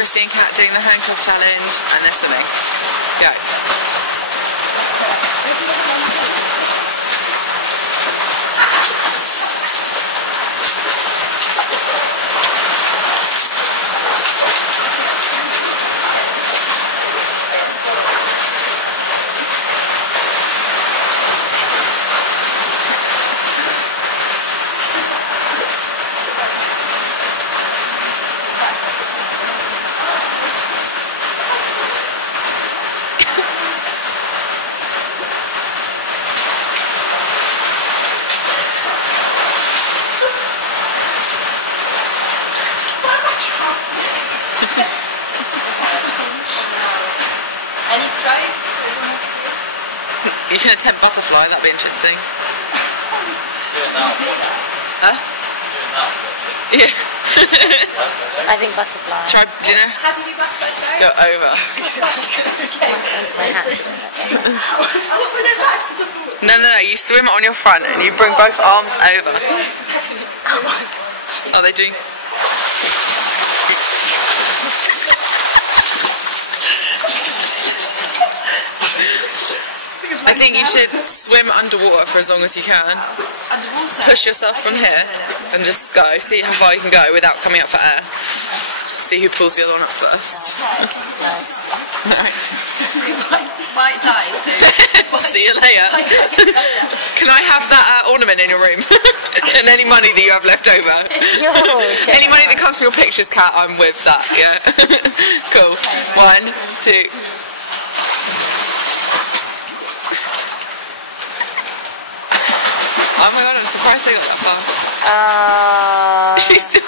Chrissie and Cat doing the handcuff challenge, and they're swimming. Go. Any stripes? You can attempt butterfly, that'd be interesting. Doing that, Huh? doing that, Yeah. I think butterfly. Try, do you know? How do you do butterfly stripes? Go over. Into my hat to No, you swim on your front and you bring both arms over. Are they doing... I think you should swim underwater for as long as you can. Underwater? Push yourself from here and just go. See how far you can go without coming up for air. See who pulls the other one up first. Nice. Might die soon. See you later. Can I have that ornament in your room? And any money that you have left over? Any money that comes from your pictures, Cat, I'm with that, yeah. Cool. 1, 2... Oh my god, I'm surprised they got that far. She's still